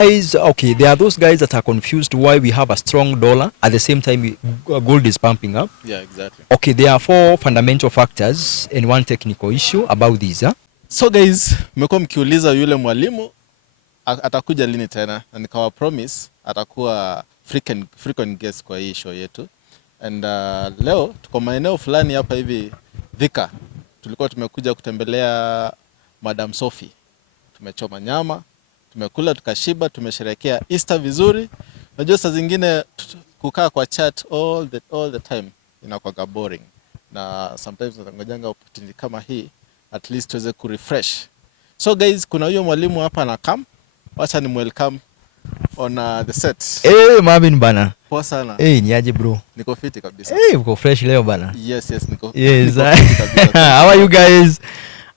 Guys, okay, there are those guys that are confused why we have a strong dollar at the same time gold is pumping up. Yeah, exactly. Okay, there are 4 fundamental factors and 1 technical issue about these. So guys, mmekuwa mkiuliza yule mwalimu atakuja lini tena, na nikawa promise atakuwa frequent guest kwa hii show yetu. And leo tuko maeneo fulani hapa hivi Thika. Tulikuwa tumekuja kutembelea Madam Sophie. Tumechoma nyama, tumekula tukashiba, tumesherehekea Easter vizuri. Unajua saa zingine kukaa kwa chat all the time inakuwa boring. Na sometimes natangojanga opportunity kama hii at least tuweze kurefresh. So guys, kuna huyo mwalimu hapa na come. Wacha ni welcome on the set. Marvin bana. Poa sana. Ni aje bro? Niko fiti kabisa. Uko fresh leo bana. Yes, niko. Yes. Niko fiti kabisa. How are you guys?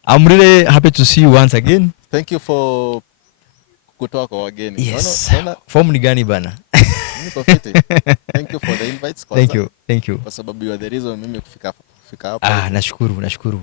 I'm really happy to see you once again. Thank you for kutoa kwa wageni. Yes. Form ni gani bana? Niko fiti. Thank you for the invites. Thank you. Kwa sababu you are the reason mimi kufika hapa. Nashukuru.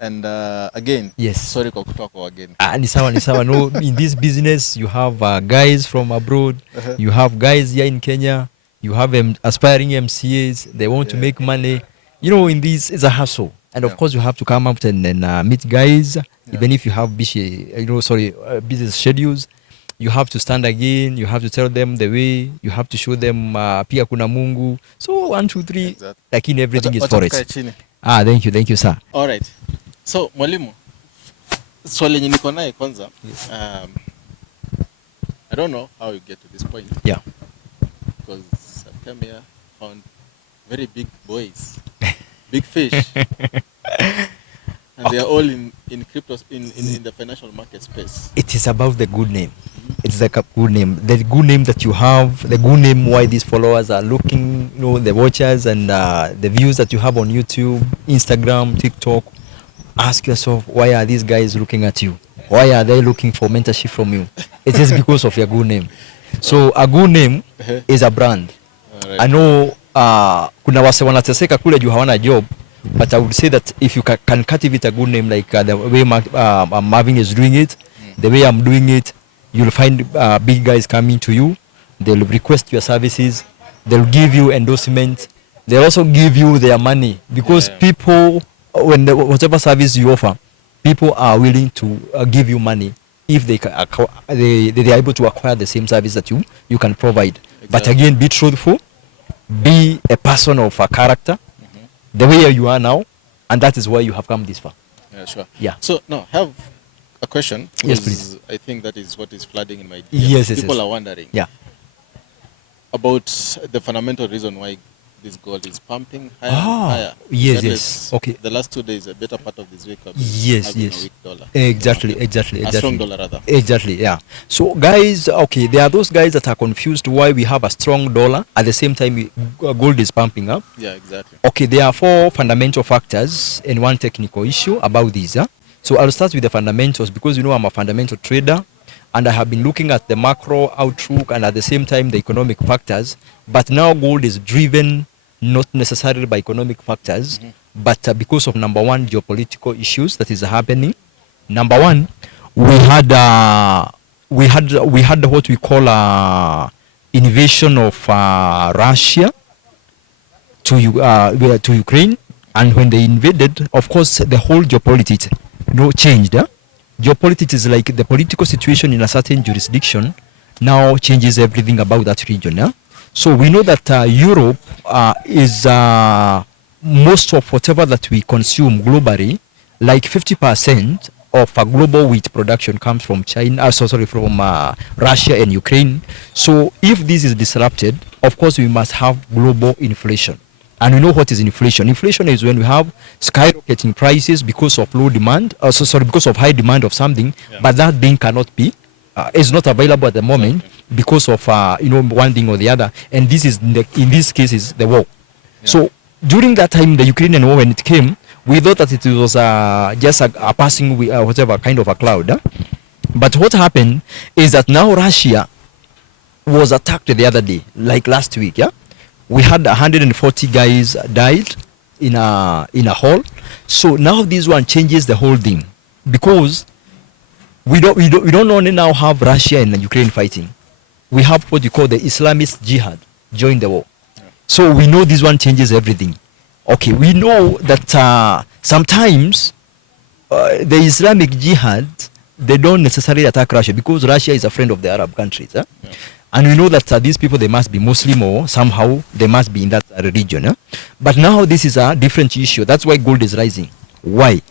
And again, yes. Sorry kwa kutoa kwa wageni. Ni sawa. No, in this business you have guys from abroad, you have guys here in Kenya, you have aspiring MCAs, they want to make money. You know, in this is a hustle. And of course you have to come up and meet guys, even if you have busy schedules. You have to stand again, you have to tell them the way, you have to show them pia kuna Mungu. So 1 2 3 lakini everything is forex. Thank you sir. All right. So mwalimu, swali yenye niko naye kwanza, yes. I don't know how you get to this point. Yeah. Because I came here, found very big boys, big fish. And they are all in crypto, in the financial market space. It is about the good name. It's like a good name. The good name that you have, the good name why these followers are looking, the watchers and the views that you have on YouTube, Instagram, TikTok. Ask yourself, why are these guys looking at you? Why are they looking for mentorship from you? It is because of your good name. So a good name is a brand. Right. I know kuna wase wanateseka kule juu hawana job, but I would say that if you can cultivate a good name like the way Marvin is doing it, the way I'm doing it, you'll find big guys coming to you. They'll request your services. They'll give you endorsement. They'll also give you their money because people, whatever service you offer, people are willing to give you money if they are able to acquire the same service that you can provide. Exactly. But again, be truthful, be a person of a character, the way you are now, and that is why you have come this far. Yeah, sure. Yeah. So now have a question. Yes, please. I think that is what is flooding in my DM. Yes. People are wondering. Yeah. About the fundamental reason why this gold is pumping higher and higher. Yes. Okay. The last 2 days, a better part of this week, yes. A weak dollar. Exactly. A strong dollar rather. Exactly, yeah. So guys, okay, there are those guys that are confused why we have a strong dollar at the same time gold is pumping up. Yeah, exactly. Okay, there are 4 fundamental factors and 1 technical issue about these. So I'll start with the fundamentals because I'm a fundamental trader and I have been looking at the macro outlook and at the same time the economic factors. But now gold is driven not necessarily by economic factors, but because of number 1, geopolitical issues that is happening. Number 1, we had what we call invasion of Russia to Ukraine, and when they invaded, of course, the whole geopolitics changed. Geopolitics is like the political situation in a certain jurisdiction now changes everything about that region. So we know that Europe is most of whatever that we consume globally, like 50% of global wheat production comes from from Russia and Ukraine. So if this is disrupted, of course we must have global inflation. And we know what is inflation. Inflation is when we have skyrocketing prices because of low demand, because of high demand of something, but that thing cannot be, is not available at the moment because of one thing or the other. And this is in this case is the war. So during that time, the Ukrainian war, when it came, we thought that it was just a passing whatever kind of a cloud. But what happened is that now Russia was attacked the other day, like last week. We had 140 guys died in a hall. So now this one changes the whole thing because we don't only now have Russia and Ukraine fighting. we have what you call the Islamist jihad join the war. So we know this one changes everything. Okay, we know that sometimes the Islamic jihad, they don't necessarily attack Russia because Russia is a friend of the Arab countries. And we know that these people, they must be Muslim or somehow they must be in that region. But now this is a different issue. That's why gold is rising. Why?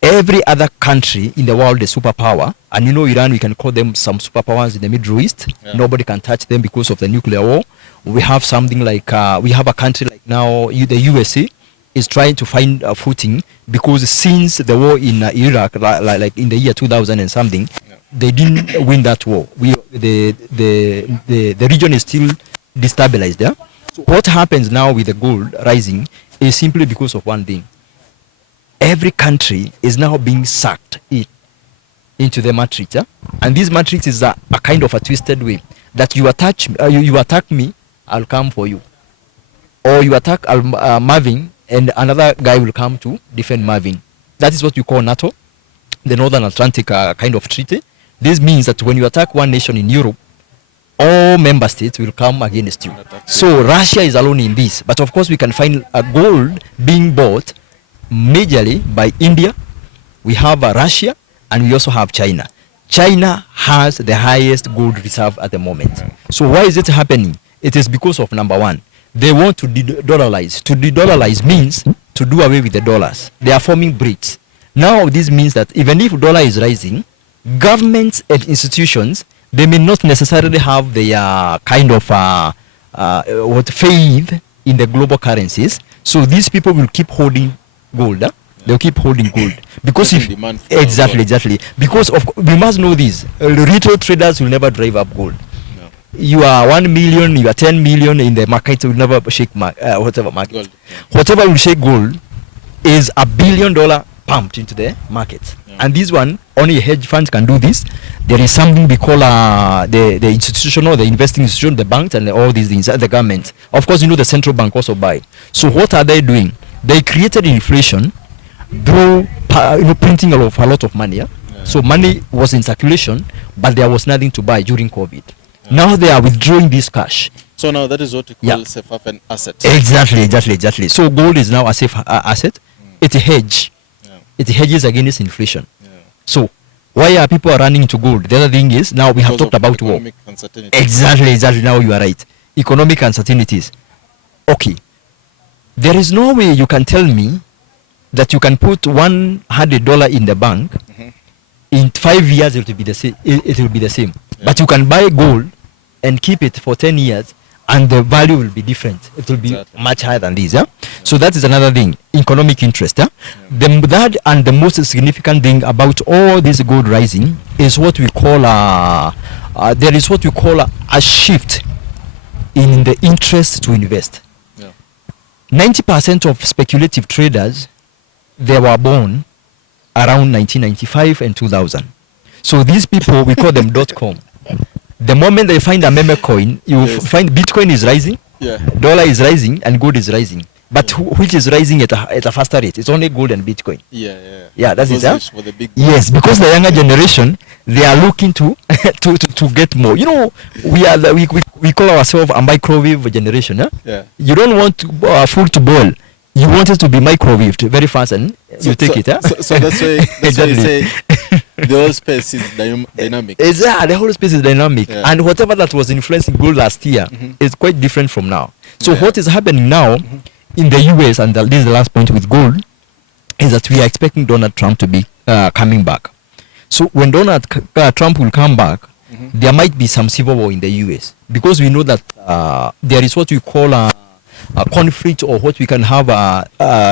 Every other country in the world is superpower. And you know Iran, we can call them some superpowers in the Middle East. Nobody can touch them because of the nuclear war. We have something like, we have a country like now, the USA is trying to find a footing because since the war in Iraq, like in the year 2000 and something, they didn't win that war. The region is still destabilized. So what happens now with the gold rising is simply because of one thing. Every country is now being sucked into the matrix. And this matrix is a kind of a twisted way that you attack me, I'll come for you. Or you attack Marvin, and another guy will come to defend Marvin. That is what you call NATO, the Northern Atlantic kind of treaty. This means that when you attack one nation in Europe, all member states will come against you. So Russia is alone in this. But of course, we can find a gold being bought majorly by India. We have Russia, and we also have China. China has the highest gold reserve at the moment. So why is it happening? It is because of number one, they want to de-dollarize. To de-dollarize means to do away with the dollars. They are forming BRICS. Now this means that even if dollar is rising, governments and institutions, they may not necessarily have their kind of faith in the global currencies. So these people will keep holding gold. They'll keep holding gold because if exactly because we must know this. Retail traders will never drive up gold. You are 1 million, you are 10 million in the market, will never shake whatever market. Gold. Whatever will shake gold is $1 billion pumped into the market. And this one, only hedge funds can do this. There is something we call the institutional, the investing institution, the banks, and all these things, the government. Of course, you know the central bank also buy. So what are they doing? They created inflation through printing a lot of money. So money was in circulation, but there was nothing to buy during COVID. Now they are withdrawing this cash. So now that is what we call safe haven asset. Exactly. So gold is now a safe asset. It hedges against inflation. So why are people running to gold? The other thing is, now we have talked about war. Exactly. Now you are right. Economic uncertainties. Okay. There is no way you can tell me that you can put $100 in the bank. In 5 years it will be the same. But you can buy gold and keep it for 10 years and the value will be different. It will be much higher than this. So that is another thing, economic interest. The third and the most significant thing about all this gold rising is what we call there is what we call a shift in the interest to invest. 90% of speculative traders, they were born around 1995 and 2000. So these people, we call them .com. The moment they find a meme coin, you find Bitcoin is rising, dollar is rising, and gold is rising. But which is rising at a faster rate? It's only gold and Bitcoin. That's it. Yes, because the younger generation, they are looking to get more. You know, we call ourselves a microwave generation. You don't want food to boil. You want it to be microwaved very fast, and you take it. So that's why you say the whole space is dynamic. The whole space is dynamic, and whatever that was influencing gold last year is quite different from now. So what is happening now in the US, and this is the last point with gold, is that we are expecting Donald Trump to be coming back. So when Donald Trump will come back, there might be some civil war in the US, because we know that there is what we call a conflict, or what we can have a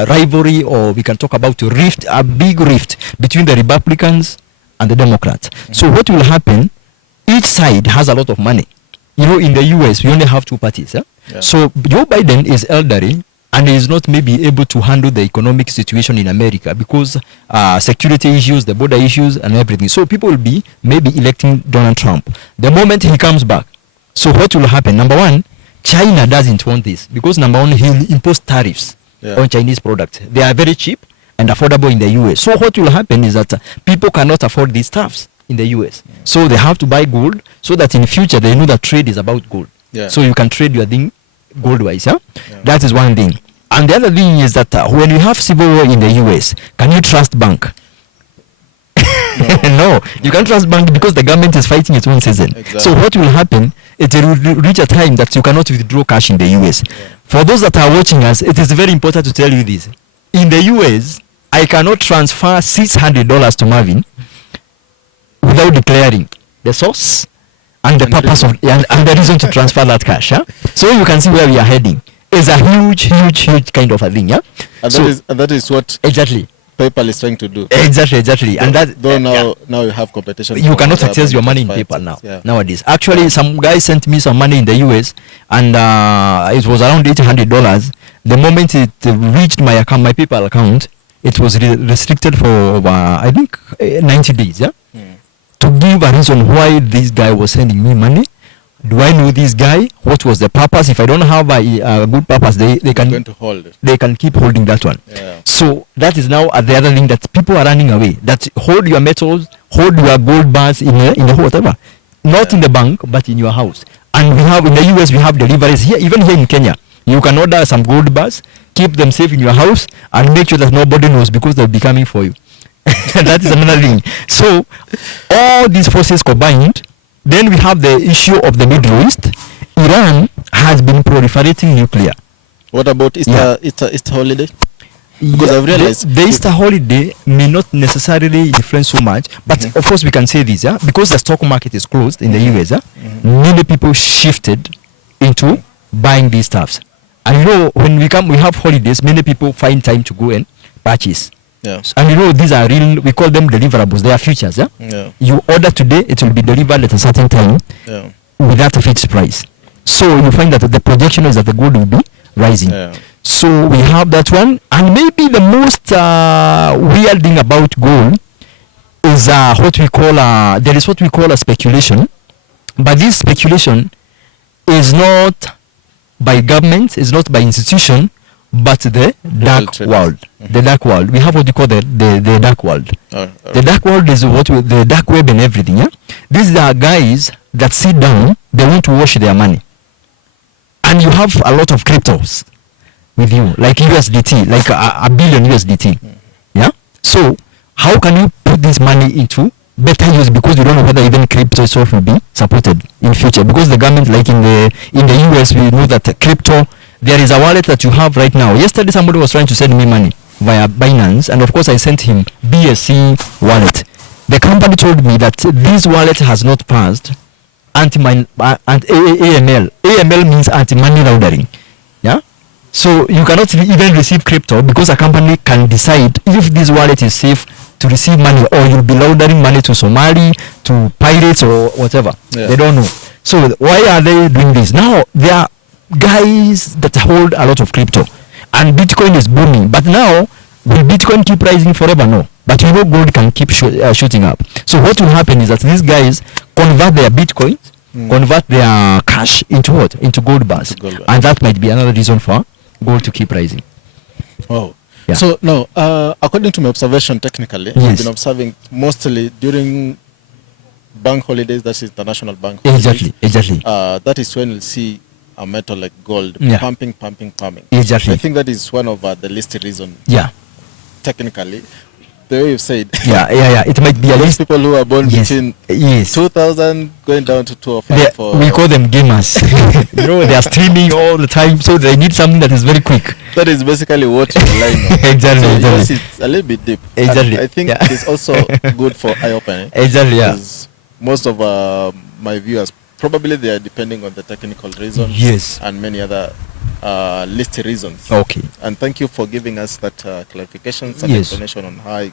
rivalry, or we can talk about a big rift between the Republicans and the Democrats. So what will happen, each side has a lot of money. You know, in the US, we only have two parties. So Joe Biden is elderly, and he is not maybe able to handle the economic situation in America because security issues, the border issues, and everything. So people will be maybe electing Donald Trump the moment he comes back. So what will happen? Number one, China doesn't want this, because number one, he'll impose tariffs on Chinese products. They are very cheap and affordable in the US. So what will happen is that people cannot afford these stuffs in the US. So they have to buy gold so that in future they know that trade is about gold. Yeah. So you can trade your thing gold wise. Yeah? That is one thing. And the other thing is that when you have civil war in the US, can you trust bank? No, you can't trust bank because the government is fighting its own season. Exactly. So what will happen? It will reach a time that you cannot withdraw cash in the US. For those that are watching us, it is very important to tell you this. In the US, I cannot transfer $600 to Marvin without declaring the source and the purpose of and the reason to transfer that cash. Yeah? So you can see where we are heading. It's a huge kind of a thing. Yeah. And so, that is what exactly PayPal is trying to do. Exactly. And that though now you have competition. You cannot access your money in PayPal now. Nowadays, actually, some guy sent me some money in the US, and it was around $800. The moment it reached my account, my PayPal account, it was restricted for I think 90 days. Yeah. To give a reason why this guy was sending me money. Do I know this guy? What was the purpose? If I don't have a good purpose, they can going to hold it. They can keep holding that one. Yeah. So that is now the other thing that people are running away. That hold your metals, hold your gold bars in the whatever, not in the bank but in your house. And we have in the US we have deliveries here, even here in Kenya. You can order some gold bars, keep them safe in your house, and make sure that nobody knows because they'll be coming for you. That is another thing. So all these forces combined. Then we have the issue of the Middle East. Iran has been proliferating nuclear. What about Easter holiday? Because I've realized the Easter holiday may not necessarily difference so much, but of course we can say this, yeah, because the stock market is closed in the US, many people shifted into buying these stuffs. And you know, when we have holidays, many people find time to go and purchase. Yeah. And you know, these are real, we call them deliverables, they are futures. Yeah? You order today, it will be delivered at a certain time without a fixed price. So you find that the projection is that the gold will be rising. So we have that one. And maybe the most weird thing about gold is what we call a speculation. But this speculation is not by government, is not by institution, but the dark world. The dark world. We have what we call the dark world. The dark world is the dark web and everything. Yeah? These are guys that sit down, they want to wash their money. And you have a lot of cryptos with you, like USDT, like a billion USDT. Yeah? So how can you put this money into better use, because you don't know whether even crypto itself will be supported in future, because the government, like in the US, we know that crypto, there is a wallet that you have right now. Yesterday somebody was trying to send me money via Binance, and of course I sent him BSC wallet. The company told me that this wallet has not passed AML. AML means anti-money laundering. Yeah. So you cannot even receive crypto because a company can decide if this wallet is safe to receive money, or you'll be laundering money to Somali, to pirates, or whatever. They don't know. So why are they doing this? Now there are guys that hold a lot of crypto, and Bitcoin is booming. But now, will Bitcoin keep rising forever? No. But you know, gold can keep shooting up. So what will happen is that these guys convert their Bitcoins, convert their cash into what? Into gold bars. And that might be another reason for gold to keep rising. Oh. Yeah. So no, according to my observation, technically, I've been observing mostly during bank holidays, that's international bank holidays. Exactly. That is when you'll see a metal like gold pumping. Exactly. I think that is one of the least reason. Yeah. Technically, the way you said. Yeah. It might be at least people who are born between 2000 going down to 2005. We call them gamers. You know, they are streaming all the time, so they need something that is very quick. That is basically what you line on. Exactly. Yes, it's a little bit deep. Exactly. And I think it's also good for eye-opening. Exactly. Yeah. Because most of my viewers, probably they are depending on the technical reason. Yes. And many other list reasons. Okay. And thank you for giving us that clarifications and explanation on how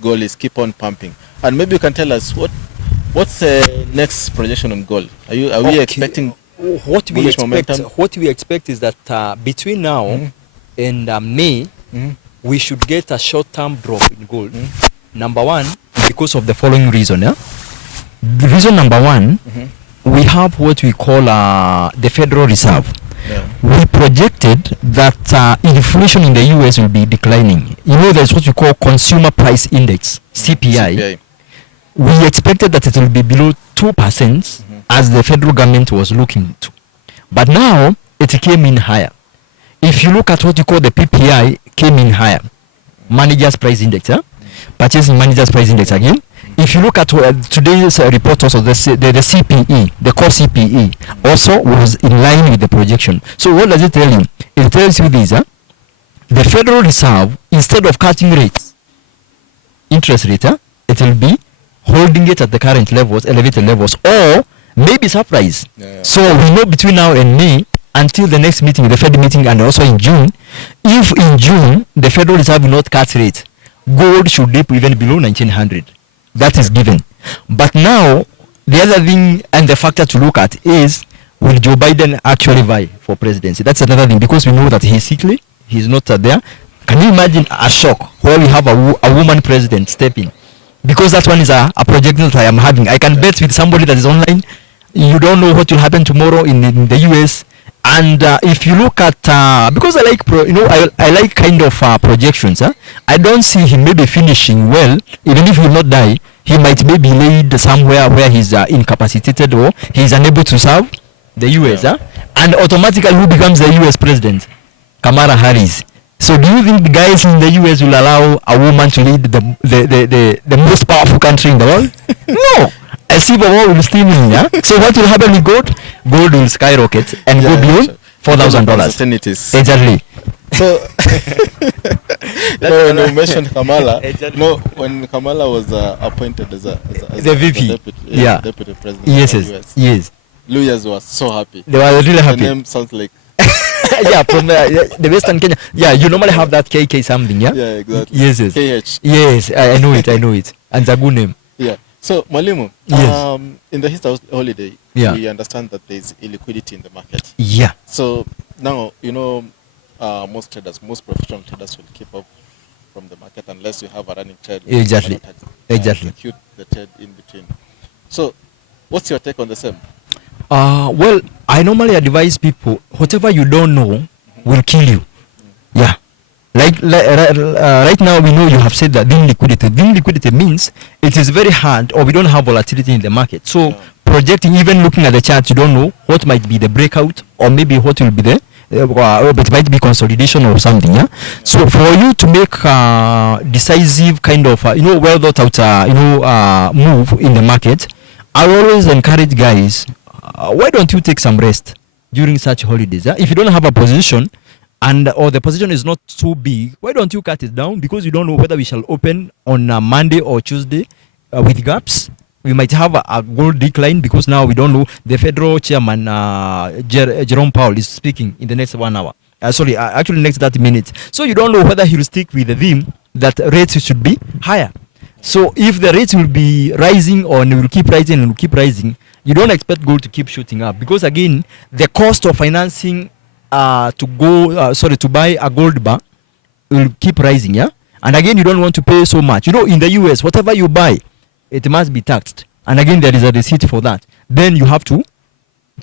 gold is keep on pumping. And maybe you can tell us what's the next projection on gold? Are we expecting what we expect is that between now and May, we should get a short-term drop in gold. Number one, because of the following reason. The reason number one, we have what we call the Federal Reserve. We projected that inflation in the US will be declining. You know, there's what we call Consumer Price Index, CPI. we expected that it will be below 2% as the federal government was looking to. But now it came in higher. If you look at what you call the PPI, came in higher. Managers Price Index, Purchasing Managers Price Index again. If you look at today's report also, the CPE, the core CPE, also was in line with the projection. So what does it tell you? It tells you this, the Federal Reserve, instead of cutting rates, interest rate, it will be holding it at the current levels, elevated levels, or maybe surprise. So we know between now and May, until the next meeting, the Fed meeting, and also in June, if in June the Federal Reserve will not cut rate, gold should dip even below 1900. That is given. But now, the other thing and the factor to look at is, will Joe Biden actually vie for presidency? That's another thing, because we know that he's sickly, he's not there. Can you imagine a shock where we have a woman president stepping? Because that one is a projection that I am having. I can bet with somebody that is online. You don't know what will happen tomorrow in the US. And if you look at, because I like, I like kind of projections. I don't see him maybe finishing well, even if he will not die. He might maybe laid somewhere where he's incapacitated or he's unable to serve the US. And automatically who becomes the US president? Kamala Harris. So do you think the guys in the US will allow a woman to lead the most powerful country in the world? No. A civil war will steam in, So what will happen with gold? Gold will skyrocket and go beyond $4,000. Exactly. So, when you mentioned Kamala, when Kamala was appointed as the VP, deputy president of the US, yes, lawyers were so happy. They were really happy. The name sounds like from the Western Kenya. Yeah, you normally have that KK something, Yeah, exactly. Yes. KH. Yes, I know it. And it's a good name. Yeah. So, Mwalimu, yes. In the Easter holiday, we understand that there is illiquidity in the market. Yeah. So, now, most professional traders will keep up from the market unless you have a running trade. Exactly. Execute the trade in between. So, what's your take on the same? Well, I normally advise people, whatever you don't know will kill you. Yeah. Like right now, we know you have said that thin liquidity. Thin liquidity means it is very hard, or we don't have volatility in the market. So projecting, even looking at the chart, you don't know what might be the breakout, or maybe what will be the, it might be consolidation or something. Yeah. So for you to make decisive kind of, well thought out, move in the market, I always encourage guys, why don't you take some rest during such holidays? If you don't have a position, or the position is not too big, why don't you cut it down? Because you don't know whether we shall open on Monday or Tuesday with gaps. We might have a gold decline because now we don't know. The federal chairman, Jerome Powell, is speaking in the next 1 hour. Actually next 30 minutes. So you don't know whether he will stick with the theme that rates should be higher. So if the rates will be rising or will keep rising and will keep rising, you don't expect gold to keep shooting up. Because again, the cost of financing to buy a gold bar will keep rising, yeah. And again, you don't want to pay so much. In the US, whatever you buy, it must be taxed. And again, there is a receipt for that. Then you have to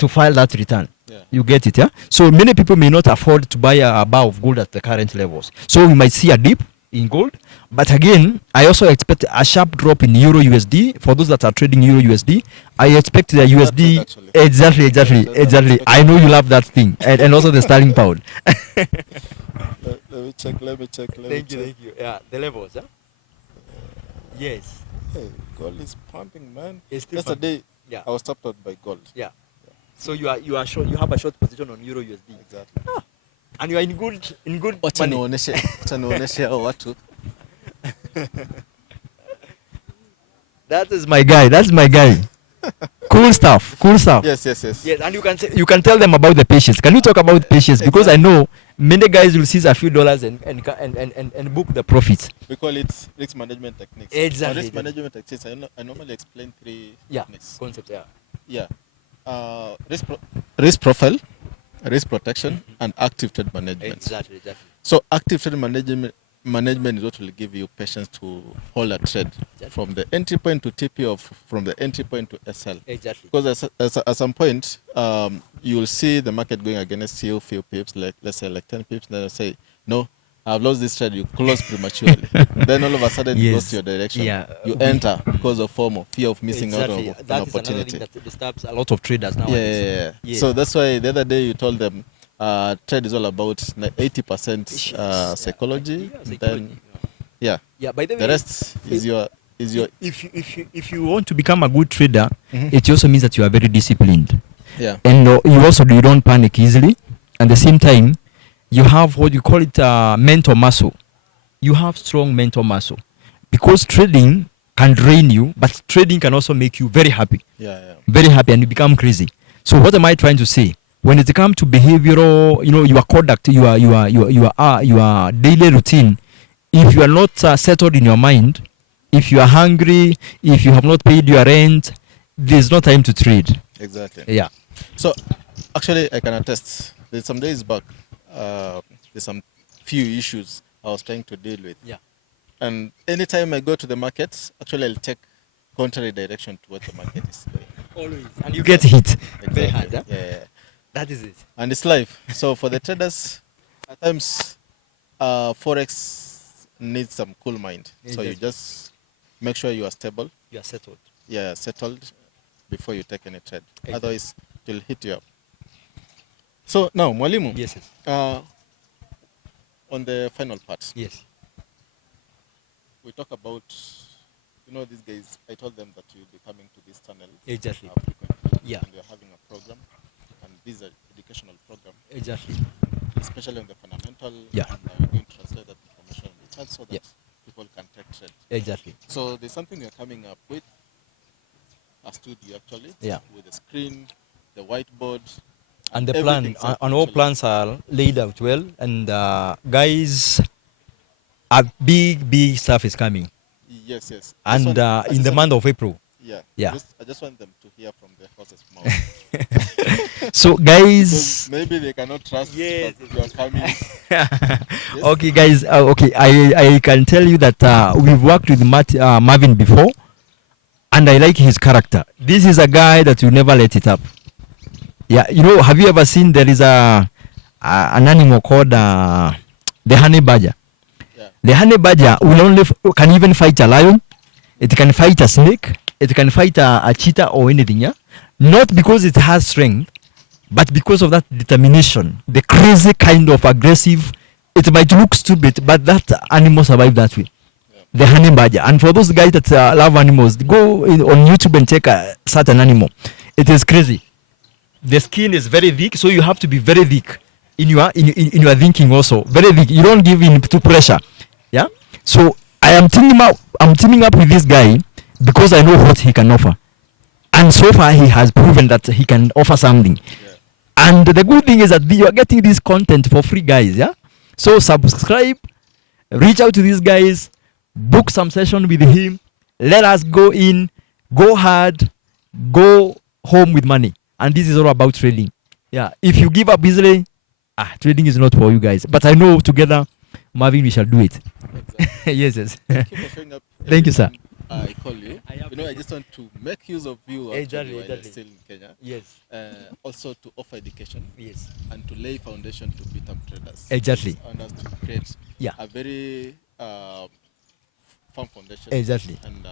file that return. Yeah. You get it, yeah. So many people may not afford to buy a bar of gold at the current levels. So we might see a dip in gold. But again, I also expect a sharp drop in Euro USD. For those that are trading Euro USD, I expect the USD. Exactly. I know you love that thing. And also the sterling pound. Let me check. Thank you. Yeah, the levels, huh? Yes. Hey, gold is pumping, man. Yesterday, I was tapped out by gold. Yeah. So you are short. You have a short position on Euro USD. Exactly. And you are in good Wacha money. nionyeshe hao watu. That's my guy. Cool stuff. Yes. Yes, and you can tell them about the patience. Can you talk about patience? Exactly. Because I know many guys will seize a few dollars and book the profits. We call it risk management techniques. Exactly. Risk management techniques. I normally explain 3 techniques. Concepts. Yeah. Risk profile, risk protection, and active trade management. Exactly. So active trade management is what will give you patience to hold a trade from the entry point to TP or from the entry point to SL. Exactly. Because at some point, you will see the market going against you few pips, like let's say like 10 pips, then say, no, I've lost this trade, you close prematurely. Then all of a sudden it goes to your direction. Yeah. You enter because of FOMO, fear of missing out Exactly. of an That is another opportunity. thing that disturbs a lot of traders Yeah, nowadays. yeah, yeah. Yes. So that's why the other day you told them trade is all about 80% psychology. Then yeah. Yeah. By the way, The rest is your if you want to become a good trader, Mhm. it also means that you are very disciplined, yeah. and you don't panic easily. At the same time, you have what you call it mental muscle. You have strong mental muscle, because trading can drain you, but trading can also make you very happy, Yeah. very happy, and you become crazy. So what am I trying to say? When it comes to behavioral, your conduct, your daily routine, if you are not settled in your mind, if you are hungry, if you have not paid your rent, there's no time to trade. Exactly. Yeah. So actually I can attest. There's some days back, there's some few issues I was trying to deal with. Yeah. And anytime I go to the market, actually I'll take contrary direction to what the market is going. Always. And you get hit. Exactly. Very hard. Huh? Yeah. That is it. And it's life. So for the traders, at times, forex needs some cool mind. So you just make sure you are stable. You are settled. Yeah, settled before you take any trade. Exactly. Otherwise, it will hit you up. So now, Mwalimu, Yes. on the final part, Yes. we talk about, these guys, I told them that you'll be coming to this channel Exactly. frequently. Yeah. And we're having a program, and this is an educational program, Exactly. especially on the fundamental. Yeah. And we're going to translate that information in the chat so that people can take trade. Exactly. So there's something we're coming up with, a studio actually, Yeah. with the screen, the whiteboard, And the plan, everything set, and all actually. plans are laid out well. And guys, a big stuff is coming. Yes. And in the month of April. Yeah. I just want them to hear from the horse's mouth. So Because guys, maybe they cannot trust Yes. that you are coming. okay guys, okay, I can tell you that we've worked with Marvin before, and I like his character. This is a guy that will never let it up. Yeah, have you ever seen there is an animal called the honey badger? Yeah. The honey badger can even fight a lion. It can fight a snake. It can fight a cheetah or anything. Yeah, not because it has strength, but because of that determination, the crazy kind of aggressive. It might look stupid, but that animal survived that way. Yeah. The honey badger. And for those guys that love animals, go on YouTube and check such an animal. It is crazy. The skin is very thick, so you have to be very thick in your thinking also. Very thick. You don't give in to pressure. Yeah. So I'm teaming up with this guy because I know what he can offer, and so far he has proven that he can offer something. Yeah. And the good thing is that you are getting this content for free, guys. Yeah. So subscribe, reach out to these guys, book some session with him. Let us go in, go hard, go home with money. And this is all about trading. Yeah. If you give up easily, trading is not for you guys. But I know together, Marvin, we shall do it. Exactly. Yes. Thank you for showing up. Thank you, sir. I call you. I just want to make use of you actually while you're still in Kenya. Yes. Also to offer education. Yes. And to lay foundation to become traders. Exactly. And us to create a very firm foundation. Exactly. And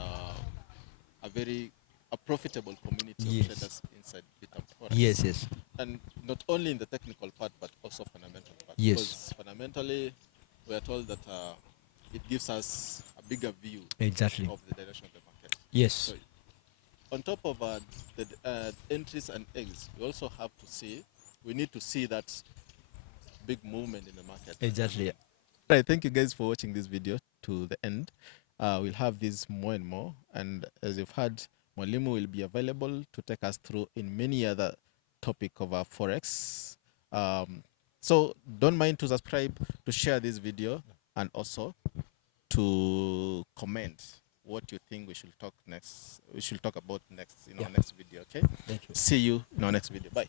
a profitable community Yes. of traders inside Bitam Forex. Yes. And not only in the technical part, but also fundamental part. Yes. Because fundamentally, we are told that it gives us a bigger view Exactly. of the direction of the market. Yes. So, on top of the entries and eggs, we need to see that big movement in the market. Exactly. Right, thank you guys for watching this video to the end. We'll have these more and more, and as you've heard, Mwalimu will be available to take us through in many other topic of our forex. So don't mind to subscribe, to share this video, and also to comment what you think we should talk next. We should talk about next in our next video. Okay. Thank you. See you in our next video. Bye.